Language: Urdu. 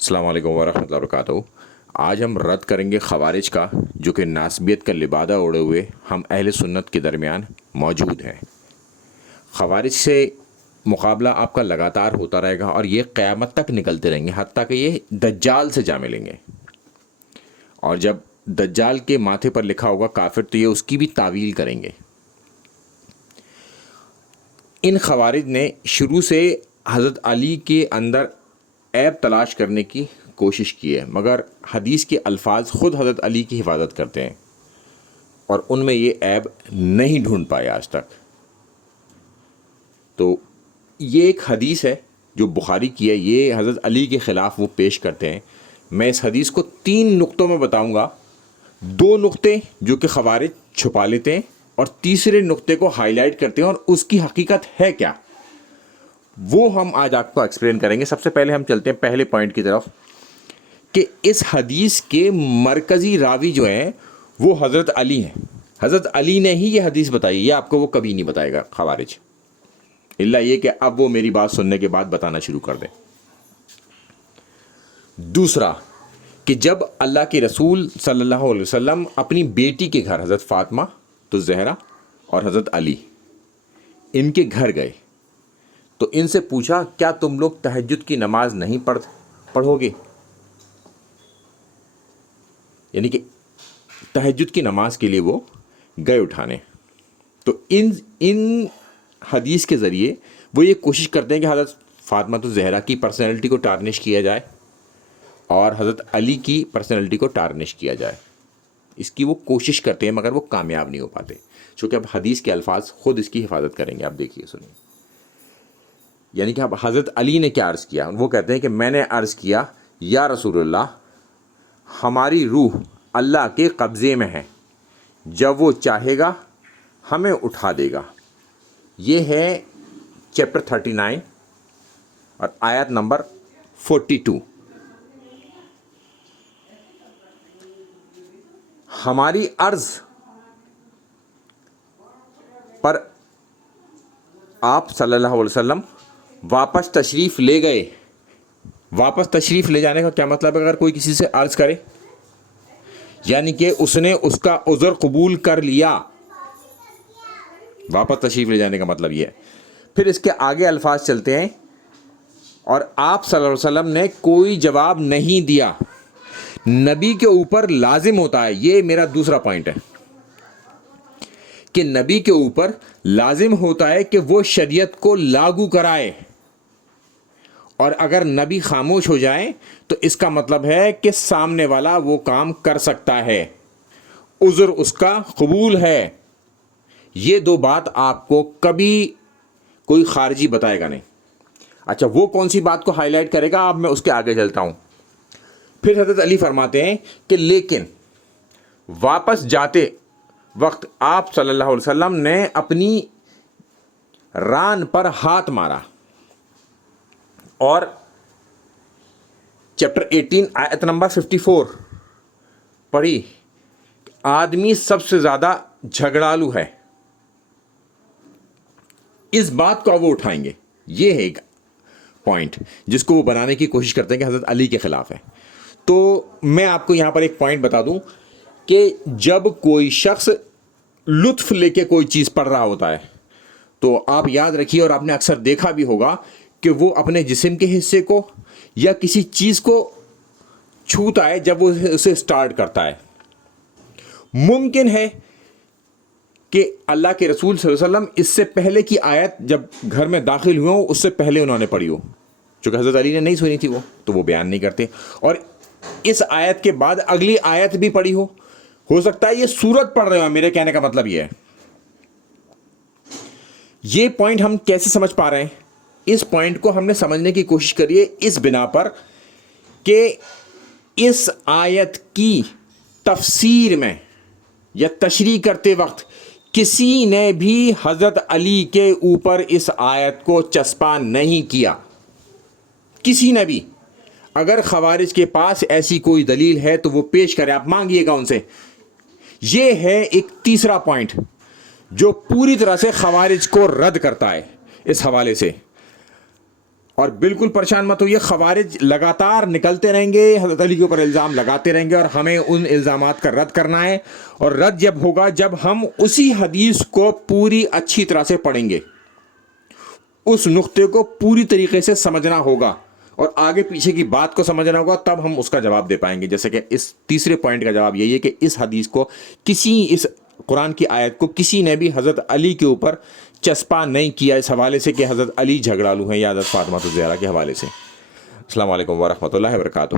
السلام علیکم ورحمۃ اللہ وبرکاتہ۔ آج ہم رد کریں گے خوارج کا، جو کہ ناسبیت کا لبادہ اوڑھے ہوئے ہم اہل سنت کے درمیان موجود ہیں۔ خوارج سے مقابلہ آپ کا لگاتار ہوتا رہے گا اور یہ قیامت تک نکلتے رہیں گے، حتیٰ کہ یہ دجال سے جا ملیں گے۔ اور جب دجال کے ماتھے پر لکھا ہوگا کافر، تو یہ اس کی بھی تعویل کریں گے۔ ان خوارج نے شروع سے حضرت علی کے اندر عیب تلاش کرنے کی کوشش کی ہے، مگر حدیث کے الفاظ خود حضرت علی کی حفاظت کرتے ہیں اور ان میں یہ عیب نہیں ڈھونڈ پائے آج تک۔ تو یہ ایک حدیث ہے جو بخاری کی ہے، یہ حضرت علی کے خلاف وہ پیش کرتے ہیں۔ میں اس حدیث کو 3 نقطوں میں بتاؤں گا، 2 نقطے جو کہ خوارج چھپا لیتے ہیں اور تیسرے نقطے کو ہائی لائٹ کرتے ہیں، اور اس کی حقیقت ہے کیا، وہ ہم آج آپ کو ایکسپلین کریں گے۔ سب سے پہلے ہم چلتے ہیں پہلے پوائنٹ کی طرف، کہ اس حدیث کے مرکزی راوی جو ہیں وہ حضرت علی ہیں۔ حضرت علی نے ہی یہ حدیث بتائی، یہ آپ کو وہ کبھی نہیں بتائے گا خوارج، الا یہ کہ اب وہ میری بات سننے کے بعد بتانا شروع کر دیں۔ دوسرا، کہ جب اللہ کے رسول صلی اللہ علیہ وسلم اپنی بیٹی کے گھر، حضرت فاطمہ تو زہرا اور حضرت علی، ان کے گھر گئے تو ان سے پوچھا کیا تم لوگ تہجد کی نماز نہیں پڑھو گے؟ یعنی کہ تہجد کی نماز کے لیے وہ گئے اٹھانے۔ تو ان حدیث کے ذریعے وہ یہ کوشش کرتے ہیں کہ حضرت فاطمہ تو زہرا کی پرسنالٹی کو ٹارنش کیا جائے اور حضرت علی کی پرسنالٹی کو ٹارنش کیا جائے۔ اس کی وہ کوشش کرتے ہیں مگر وہ کامیاب نہیں ہو پاتے، چونکہ اب حدیث کے الفاظ خود اس کی حفاظت کریں گے۔ آپ دیکھیے، سنیے۔ یعنی کہ اب حضرت علی نے کیا عرض کیا؟ وہ کہتے ہیں کہ میں نے عرض کیا یا رسول اللہ، ہماری روح اللہ کے قبضے میں ہے، جب وہ چاہے گا ہمیں اٹھا دے گا۔ یہ ہے چیپٹر 39 اور آیت نمبر 42۔ ہماری عرض پر آپ صلی اللہ علیہ وسلم واپس تشریف لے گئے۔ واپس تشریف لے جانے کا کیا مطلب ہے؟ اگر کوئی کسی سے عرض کرے، یعنی کہ اس نے اس کا عذر قبول کر لیا، واپس تشریف لے جانے کا مطلب یہ ہے۔ پھر اس کے آگے الفاظ چلتے ہیں، اور آپ صلی اللہ علیہ وسلم نے کوئی جواب نہیں دیا۔ نبی کے اوپر لازم ہوتا ہے، یہ میرا دوسرا پوائنٹ ہے، کہ نبی کے اوپر لازم ہوتا ہے کہ وہ شریعت کو لاگو کرائے، اور اگر نبی خاموش ہو جائیں تو اس کا مطلب ہے کہ سامنے والا وہ کام کر سکتا ہے، عذر اس کا قبول ہے۔ یہ 2 بات آپ کو کبھی کوئی خارجی بتائے گا نہیں۔ اچھا، وہ کون سی بات کو ہائی لائٹ کرے گا؟ اب میں اس کے آگے چلتا ہوں۔ پھر حضرت علی فرماتے ہیں کہ لیکن واپس جاتے وقت آپ صلی اللہ علیہ وسلم نے اپنی ران پر ہاتھ مارا، اور چیپٹر 18 آیت نمبر 54 پڑھی، آدمی سب سے زیادہ جھگڑالو ہے۔ اس بات کو وہ اٹھائیں گے۔ یہ ہے ایک پوائنٹ جس کو وہ بنانے کی کوشش کرتے ہیں کہ حضرت علی کے خلاف ہے۔ تو میں آپ کو یہاں پر ایک پوائنٹ بتا دوں کہ جب کوئی شخص لطف لے کے کوئی چیز پڑھ رہا ہوتا ہے تو آپ یاد رکھیے، اور آپ نے اکثر دیکھا بھی ہوگا، کہ وہ اپنے جسم کے حصے کو یا کسی چیز کو چھوتا ہے جب وہ اسے سٹارٹ کرتا ہے۔ ممکن ہے کہ اللہ کے رسول صلی اللہ علیہ وسلم اس سے پہلے کی آیت جب گھر میں داخل ہوئے ہوں، اس سے پہلے انہوں نے پڑھی ہو، چونکہ حضرت علی نے نہیں سنی تھی وہ، تو وہ بیان نہیں کرتے، اور اس آیت کے بعد اگلی آیت بھی پڑھی ہو سکتا ہے یہ سورت پڑھ رہے ہو۔ میرے کہنے کا مطلب یہ ہے، یہ پوائنٹ ہم کیسے سمجھ پا رہے ہیں؟ اس پوائنٹ کو ہم نے سمجھنے کی کوشش کری ہے اس بنا پر کہ اس آیت کی تفسیر میں یا تشریح کرتے وقت کسی نے بھی حضرت علی کے اوپر اس آیت کو چسپاں نہیں کیا، کسی نے بھی۔ اگر خوارج کے پاس ایسی کوئی دلیل ہے تو وہ پیش کرے، آپ مانگیے گا ان سے۔ یہ ہے ایک تیسرا پوائنٹ جو پوری طرح سے خوارج کو رد کرتا ہے اس حوالے سے، اور بالکل پریشان مت ہوئیے، خوارج لگاتار نکلتے رہیں گے، حضرت علی کے اوپر الزام لگاتے رہیں گے، اور ہمیں ان الزامات کا رد کرنا ہے. اور رد جب ہوگا جب ہم اسی حدیث کو پوری اچھی طرح سے پڑھیں گے، اس نقطے کو پوری طریقے سے سمجھنا ہوگا اور آگے پیچھے کی بات کو سمجھنا ہوگا، تب ہم اس کا جواب دے پائیں گے. جیسے کہ اس تیسرے پوائنٹ کا جواب یہی ہے کہ اس حدیث کو اس قرآن کی آیت کو کسی نے بھی حضرت علی کے اوپر چسپا نہیں کیا اس حوالے سے کہ حضرت علی جھگڑالو ہیں یا حضرت فاطمہ الزہرا کے حوالے سے. السلام علیکم ورحمۃ اللہ وبرکاتہ.